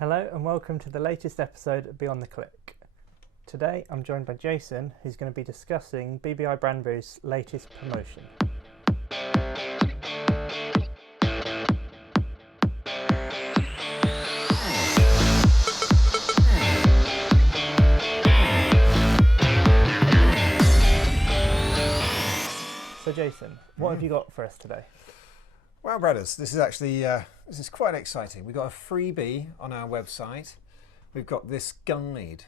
Hello and welcome to the latest episode of Beyond the Click. Today I'm joined by Jason, who's going to be discussing BBI Brandboost's latest promotion. So Jason, what have you got for us today? Well, brothers, this is actually this is quite exciting. We've got a freebie on our website. We've got this guide,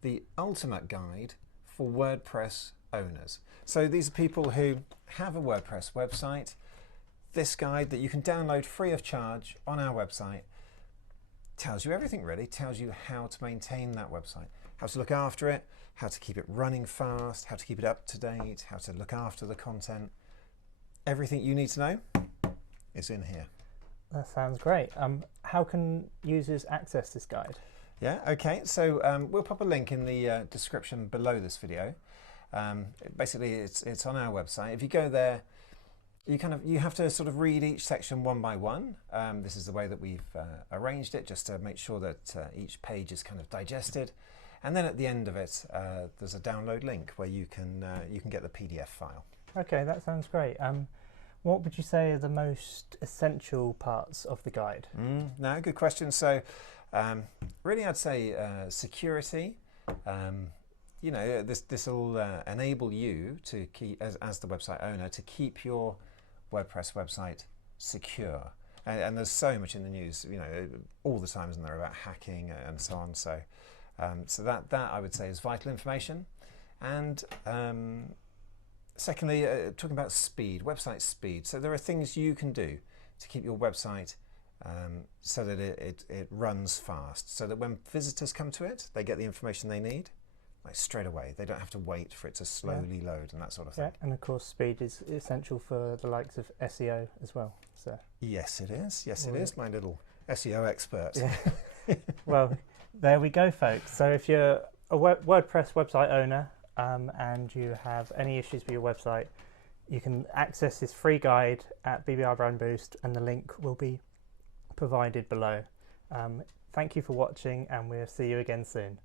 the ultimate guide for WordPress owners. So these are people who have a WordPress website. This guide that you can download free of charge on our website tells you everything really, tells you how to maintain that website, how to look after it, how to keep it running fast, how to keep it up to date, how to look after the content. Everything you need to know is in here. That sounds great. How can users access this guide? Yeah, okay, so we'll pop a link in the description below this video. Basically, it's on our website. If you go there, you have to sort of read each section one by one. This is the way that we've arranged it, just to make sure that each page is kind of digested. And then at the end of it, there's a download link where you can get the PDF file. Okay, that sounds great. What would you say are the most essential parts of the guide? No, good question. So really I'd say security. You know, this will enable you to keep, as the website owner, to keep your WordPress website secure. And there's so much in the news, you know, all the time, isn't there, about hacking and so on. So so that I would say is vital information. And secondly, talking about speed, website speed. So there are things you can do to keep your website so that it runs fast, so that when visitors come to it, they get the information they need like straight away. They don't have to wait for it to slowly load and that sort of thing. Yeah, and of course speed is essential for the likes of SEO as well. So yes, it is. Yes, it is. My little SEO expert. Yeah. Well, there we go, folks. So if you're a WordPress website owner and you have any issues with your website, you can access this free guide at BBI Brandboost, and the link will be provided below. Thank you for watching, and we'll see you again soon.